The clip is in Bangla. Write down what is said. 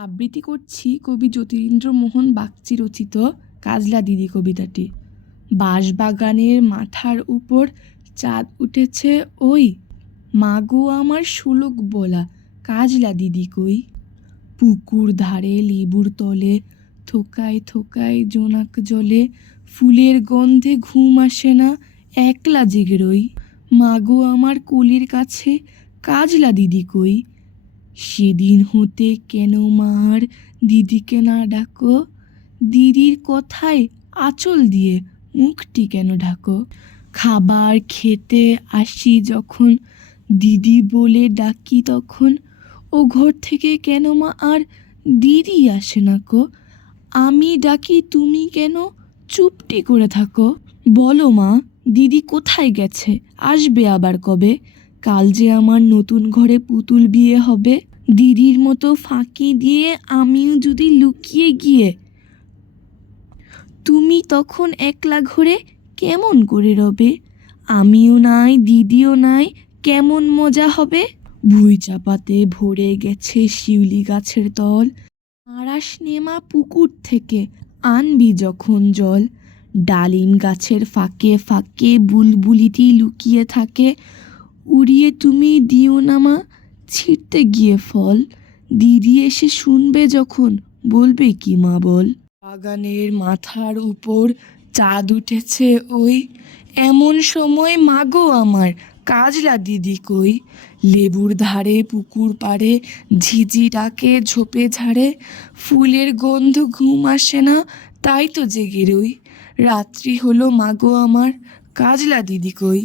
আবৃত্তি করছি কবি যতীন্দ্রমোহন বাগচি রচিত কাজলা দিদি কবিতাটি। বাঁশবাগানের মাথার উপর চাঁদ উঠেছে ওই, মাগো আমার সুলুক বলা কাজলা দিদি কই। পুকুর ধারে লেবুর তলে থোকায় থোকায় জোনাক জলে, ফুলের গন্ধে ঘুম আসে না একলা জেগে রই। মাগো আমার কুলির কাছে কাজলা দিদি কই। সেদিন হতে কেন মার দিদিকে না ডাকো, দিদির কথায় আঁচল দিয়ে মুখটি কেন ঢাকো। খাবার খেতে আসি যখন দিদি বলে ডাকি তখন, ও ঘর থেকে কেন মা আর দিদি আসে না কো। আমি ডাকি তুমি কেন চুপটি করে থাকো। বলো মা দিদি কোথায় গেছে, আসবে আবার কবে। কাল যে আমার নতুন ঘরে পুতুল বিয়ে হবে, দিদির মতো ফাঁকি দিয়ে আমিও যদি লুকিয়ে গিয়ে, তুমি তখন একলা ঘরে কেমন করে রবে। আমিও নাই দিদিও নাই, কেমন মজা হবে। ভুঁই চাপাতে ভরে গেছে শিউলি গাছের তল, আরাস নেমা পুকুর থেকে আনবি যখন জল। ডালিম গাছের ফাঁকে ফাঁকে বুলবুলিটি লুকিয়ে থাকে, উড়িয়ে তুমি দিও না মা ছিঁড়তে গিয়ে ফল। দিদি এসে শুনবে যখন বলবে কি মা বল। বাগানের মাথার উপর চাঁদ উঠেছে ওই, এমন সময় মাগো আমার কাজলা দিদি কই। লেবুর ধারে পুকুর পাড়ে ঝিঝি ডাকে ঝোপে ঝাড়ে, ফুলের গন্ধ ঘুম আসে না তাই তো জেগে রই। রাত্রি হলো মাগো আমার কাজলা দিদি কই।